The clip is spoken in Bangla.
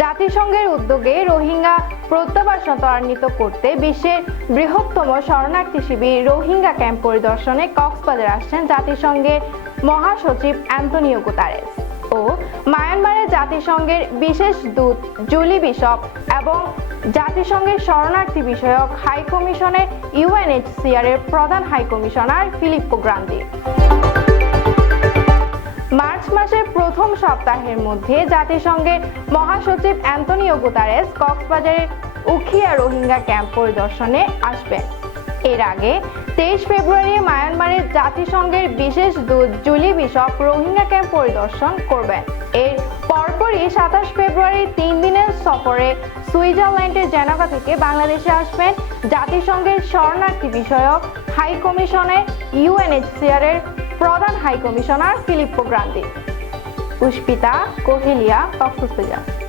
জাতিসংঘের উদ্যোগে রোহিঙ্গা প্রত্যাবাসন ত্বরান্বিত করতে বিশ্বের বৃহত্তম শরণার্থী শিবির রোহিঙ্গা ক্যাম্প পরিদর্শনে কক্সবাজার আসছেন জাতিসংঘের মহাসচিব অ্যান্তনিও গুতারেস ও মায়ানমারের জাতিসংঘের বিশেষ দূত জুলি বিশপ এবং জাতিসংঘের শরণার্থী বিষয়ক হাই কমিশনের ইউএনএইচসিআর এর প্রধান হাই কমিশনার ফিলিপ্পো গ্রান্দি। প্রথম সপ্তাহের মধ্যে জাতিসংঘের মহাসচিব অ্যান্তনিও গুতারেস কক্সবাজারের উখিয়া রোহিঙ্গা ক্যাম্প পরিদর্শনে আসবেন। এর আগে তেইশ ফেব্রুয়ারি মায়ানমারের জাতিসংঘের বিশেষ দূত জুলি বিশপ রোহিঙ্গা ক্যাম্প পরিদর্শন করবেন। এর পরপরই সাতাশ ফেব্রুয়ারি তিন দিনের সফরে সুইজারল্যান্ডের জেনেভা থেকে বাংলাদেশে আসবেন জাতিসংঘের শরণার্থী বিষয়ক হাই কমিশনের ইউএনএইচসিআর এর প্রধান high commissioner Filippo Grandi Pushpita Koheliya Cox's Bazar